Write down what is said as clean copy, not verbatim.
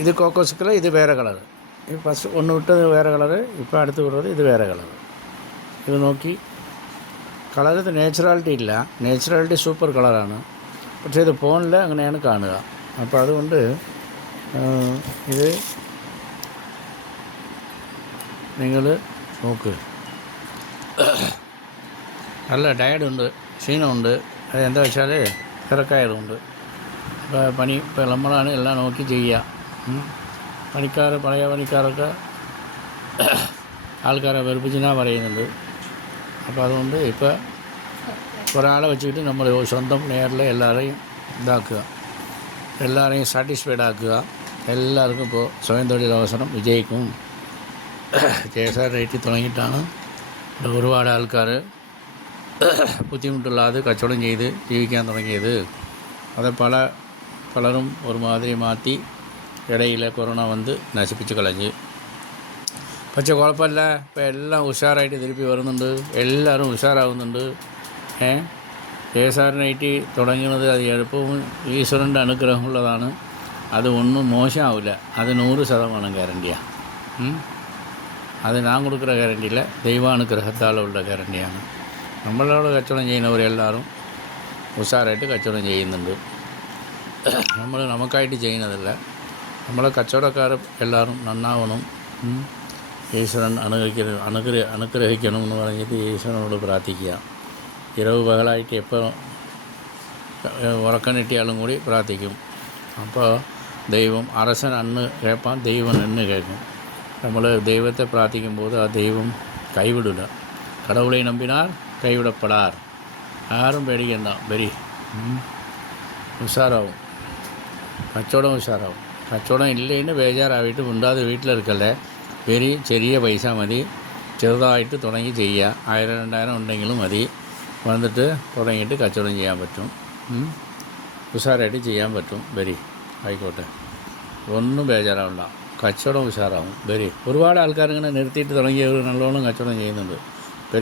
ഇത് കോക്കോസിക്കൽ, ഇത് വേറെ കളറ്. ഇത് ഫസ്റ്റ് ഒന്ന് വിട്ടത് വേറെ കളറ്, ഇപ്പോൾ അടുത്ത് വിടുന്നത് ഇത് വേറെ കളറ്. ഇത് നോക്കി, കളറിന് നേച്ചുറാലിറ്റി ഇല്ല, നേച്ചുറാലിറ്റി സൂപ്പർ കളറാണ്. പക്ഷേ ഇത് ഫോണിൽ അങ്ങനെയാണ് കാണുക. അപ്പോൾ അതുകൊണ്ട് ഇത് നിങ്ങൾ നോക്ക്. നല്ല ടയർഡുണ്ട്, ക്ഷീണമുണ്ട്. അത് എന്താ വെച്ചാൽ തിരക്കായതുകൊണ്ട്. ഇപ്പോൾ ഇപ്പോൾ നമ്മളാണ് എല്ലാം നോക്കി ചെയ്യുക. പഴയ പണിക്കാരൊക്കെ ആൾക്കാരെ വെറുപ്പിച്ചെന്നാ പറയുന്നുണ്ട്. അപ്പോൾ അതുകൊണ്ട് ഇപ്പോൾ ഒരാളെ വെച്ചിട്ട് നമ്മൾ സ്വന്തം നേരിൽ എല്ലാവരെയും ഇതാക്കുക, എല്ലാവരെയും സാറ്റിസ്ഫൈഡ് ആക്കുക. എല്ലാവർക്കും ഇപ്പോൾ സ്വയം തൊഴിലവസരം വിജയിക്കും. KSR റേറ്റിൽ തുടങ്ങിയിട്ടാണ് ഇവിടെ ഒരുപാട് ആൾക്കാർ ബുദ്ധിമുട്ടില്ലാതെ കച്ചവടം ചെയ്ത് ജീവിക്കാൻ തുടങ്ങിയത്. അത് പലരും ഒരുമാതിരി മാറ്റി ഇടയിൽ കൊറോണ വന്ന് നശിപ്പിച്ച് കളഞ്ഞ്. പക്ഷേ കുഴപ്പമില്ല, ഇപ്പോൾ എല്ലാം ഉഷാറായിട്ട് തിരുപ്പി വരുന്നുണ്ട്, എല്ലാവരും ഉഷാറാവുന്നുണ്ട്. KSR റേറ്റ് തുടങ്ങുന്നത് അത് എളുപ്പവും ഈശ്വരൻ്റെ അനുഗ്രഹമുള്ളതാണ്. അത് ഒന്നും മോശമാവില്ല. അത് 100% ഗ്യാരണ്ടിയാണ്. അത് ഞാൻ കൊടുക്കുന്ന ഗ്യാരണ്ടിയില്ല, ദൈവാനുഗ്രഹത്താലുള്ള ഗ്യാരണ്ടിയാണ്. നമ്മളോട് കച്ചവടം ചെയ്യുന്നവരെല്ലാവരും ഉഷാറായിട്ട് കച്ചവടം ചെയ്യുന്നുണ്ട്. നമ്മൾ നമുക്കായിട്ട് ചെയ്യുന്നതല്ല. നമ്മളെ കച്ചവടക്കാർ എല്ലാവരും നന്നാവണം, ഈശ്വരൻ അനുഗ്രഹിക്കണം എന്ന് പറഞ്ഞിട്ട് ഈശ്വരനോട് പ്രാർത്ഥിക്കുക. ഇരവ് പകലായിട്ട് എപ്പോൾ ഉറക്കം കിട്ടിയാലും കൂടി പ്രാർത്ഥിക്കും. അപ്പോൾ ദൈവം അരസൻ അന്ന് കേൾപ്പാൻ ദൈവം എന്ന് കേൾക്കും. നമ്മൾ ദൈവത്തെ പ്രാർത്ഥിക്കുമ്പോൾ ആ ദൈവം കൈവിടില്ല. കടവുളെ നമ്പിനാർ കൈവിടപ്പെടാർ. ആരും പേടിക്കണ്ട, വരി ഉഷാറാവും, കച്ചവടം ഉഷാറാവും. കച്ചവടം ഇല്ലെങ്കിൽ ബേജാറായിട്ട് മിണ്ടാതെ വീട്ടിലിരിക്കല്ലേ. ചെറിയ പൈസ മതി, ചെറുതായിട്ട് തുടങ്ങി ചെയ്യുക. 1000-2000 ഉണ്ടെങ്കിലും മതി. വന്നിട്ട് തുടങ്ങിയിട്ട് കച്ചവടം ചെയ്യാൻ പറ്റും, ഉഷാറായിട്ട് ചെയ്യാൻ പറ്റും. ആയിക്കോട്ടെ, ഒന്നും ബേജാറാവണ്ട, കച്ചവടം ഉഷാറാവും. ഒരുപാട് ആൾക്കാർ ഇങ്ങനെ നിർത്തിയിട്ട് തുടങ്ങിയവർ നല്ലോണം കച്ചവടം ചെയ്യുന്നുണ്ട്.